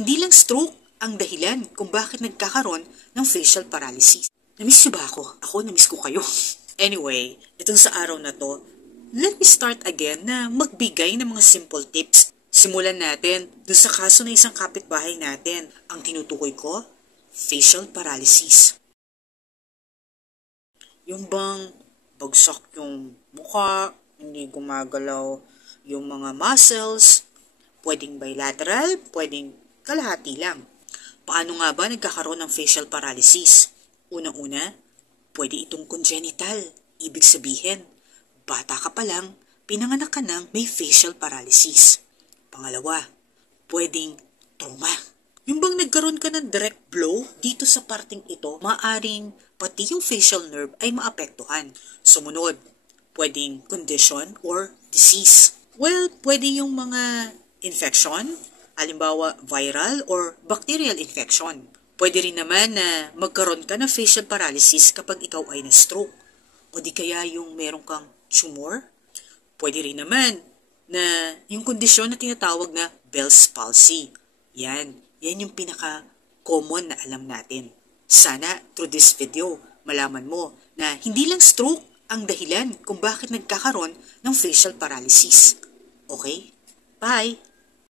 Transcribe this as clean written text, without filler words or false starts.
hindi lang stroke ang dahilan kung bakit nagkakaroon ng facial paralysis. Namiss niyo ba ako? Ako, namiss ko kayo. Anyway, itong sa araw na to, let me start again na magbigay ng mga simple tips. Simulan natin dun sa kaso ng isang kapitbahay natin. Ang tinutukoy ko, facial paralysis. Yung bang bagsak yung mukha, hindi gumagalaw yung mga muscles, pwedeng bilateral, pwedeng kalahati lang. Paano nga ba nagkakaroon ng facial paralysis? Una-una, pwede itong congenital. Ibig sabihin, bata ka pa lang, pinanganak ka ng may facial paralysis. Pangalawa, pwedeng trauma. Yung bang nagkaroon ka ng direct blow dito sa parting ito, maaring pati yung facial nerve ay maapektuhan. Sumunod, pwedeng condition or disease. Well, pwede yung mga infection, halimbawa viral or bacterial infection. Pwede rin naman na magkaroon ka ng facial paralysis kapag ikaw ay na-stroke. O di kaya yung meron kang tumor. Pwede rin naman na yung kondisyon na tinatawag na Bell's palsy. Yan yung pinaka-common na alam natin. Sana through this video, malaman mo na hindi lang stroke ang dahilan kung bakit nagkakaroon ng facial paralysis. Okay? Bye!